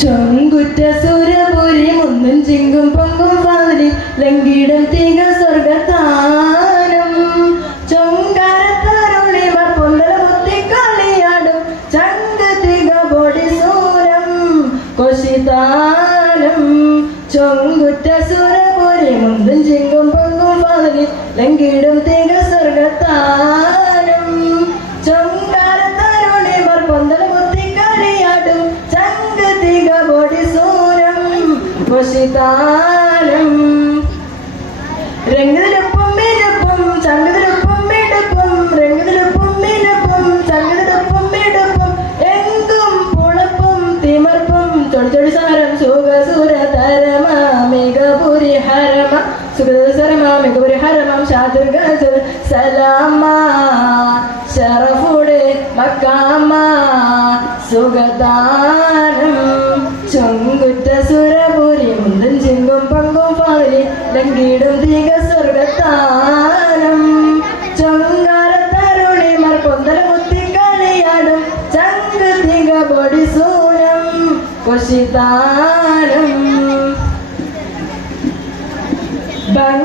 ചൊങ്കുറ്റ സുരപുരി മുന്നും ചിങ്കും പൊങ്കും പാതി ലങ്കിടം തിക സ്വർഗത്താനം ചൊങ്കാരത്തരുളിമർ പൊന്തല മുത്തിക്കളിയാടും ചങ്ക് തിക പൊടി സൂരം കൊശിതാനം ചൊങ്കുറ്റ സുരപുരി മുന്നും ചിങ്കും പൊങ്കും പാതി ലങ്കിടം തിക സ്വർഗത്താനം ചൊങ്കാരത്തരുളിമർ പൊന്തല മുത്തിക്കളിയാടും ചങ്ക് തിക പൊടി സൂരം കൊശിതാനം രംഗതിലൊപ്പം മെടുപ്പം ചങ്കതിലൊപ്പം മെടുപ്പം രംഗതിലൊപ്പം മെടുപ്പം ചങ്കതിലൊപ്പം മെടുപ്പം എങ്കും പുളപ്പം തിമർപ്പം ചൊടിച്ചൊടി സാരം സുഖസുരതരമ മികപുരി ഹരമ സുഖസരമ മികപുരി ഹരമം ഷാദുർഗൽ സലാമ ഷറഫുടെ മക്കാമ സുഖദാനം ചൊങ്കുറ്റ സുരപുരി മുന്തൻ ചിങ്കും പങ്കും പാലി ലങ്കിടും തിക സ്വർഗത്താനം ചൊങ്കാരത്തരുളിമർ പൊന്തല മുത്തിക്കളിയാടും ചങ്ക് തിക പൊടി സൂനം കൊശിതാനം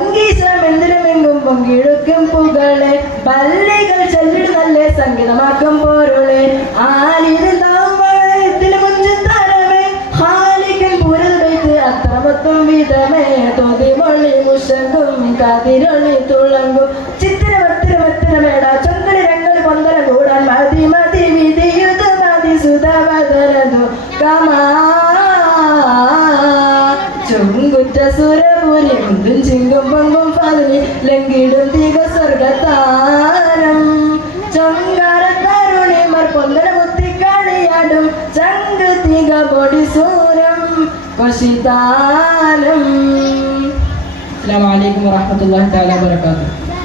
ഭംഗിസമെന്തിനുമെങ്കും പൊങ്കിടുക്കും പുകളെ പല്ലികൾ ചൊല്ലിടു നല്ല സംഗീതമാക്കും പോരുളെ ആലിരുന്നാവളത്തിൽ മുഞ്ചും തരമേ ഹാലിക്കൻ പുരവൈത്ത് അത്രമൊത്തും വിധമേ തോതി മൊഴി മുഷങ്കും കതിരൊളി തുളങ്കും ചിത്തിരമത്തിരമത്തിരമേട ചൊങ്കടി രംഗളി പൊന്തല കൂടാൻ മതി മതി വിധിയുത മതി സുധവതരതു കമാ ചൊങ്കുറ്റ സുരപുരി മുന്തും ചിങ്കും പൊങ്കും പാലിനി ലങ്കിടും തിക സ്വർഗത്താരം ചൊങ്കാരത്തരുളിമർ പൊന്തല മുത്തിക്കളിയാടും ചങ്ക് തിക പൊടി സൂരം കൊശിതാനം. അസ്സലാമു അലൈക്കും വറഹ്മത്തുള്ളാഹി തആല വബറകാതുഹു.